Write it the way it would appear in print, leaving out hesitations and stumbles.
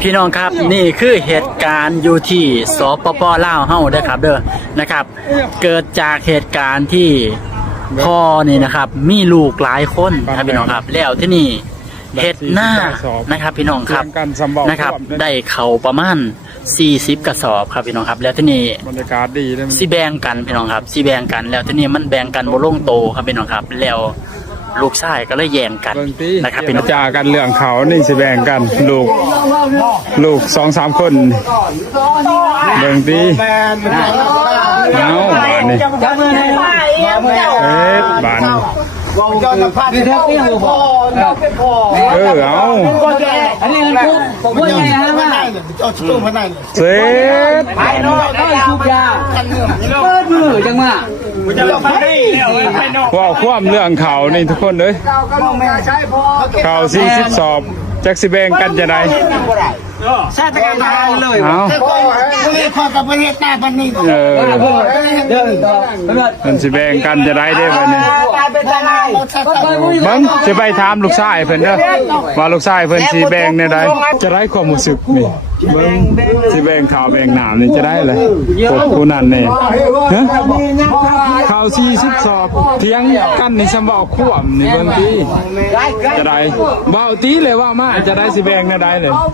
พี่น้องครับนี่คือเหตุการณ์อยู่ที่สปป.ลาวเฮาเด้อครับเด้อนะครับ เกิดจากเหตุการณ์ที่พ่อนี่นะครับมีลูกหลายคนนะครับพี่น้องครับแล้วที่นี่เฮ็ดหน้านะครับพี่น้องครับนะครับได้เข่าประมาณ40 กระสอบครับพี่น้องครับแล้วที่นี่บรรยากาศดีเลยสิแบ่งกันพี่น้องครับสิแบ่งกันแล้วที่นี่มันแบ่งกันบ่ลงโตครับพี่น้องครับแล้วลูกชายก็เลยแย่งกันนะครับพี่น้องจากันเรื่องเขานี่สิแบ่งกันลูก 2-3 คนเบิ่งตีเอาบานนี่บานนี่เอาอันนี้มันคุกผมว่าไงฮะว่าเสร็จไปเนาะได้ทุกอย่างเปิดมือจังมาว่าความเรื่องเขานี่ทุกคนเลยเขา40 สอบจักสิแบ่งกันจะได้ชาติการทางเลยเอาขอกับประเทศหน้าพันนี้มันสิแบ่งกันจะได้ได้บ่เนี่ยมันสิไปถามลูกชายเพิ่นเด้อว่าลูกชายเพิ่นสิแบ่งได้ใดจะได้ความรู้สึกนี่เบิ่งสิแบ่งข้าวแบ่งน้ำนี่จะได้เลยผู้นั้นนี่ฮะข้าว40 สอบเถียงกันนี่สำบ่ควมนี่เบิ่งติจะได้เว้าติเลยว่ามาจะได้สิแบ่งได้เลย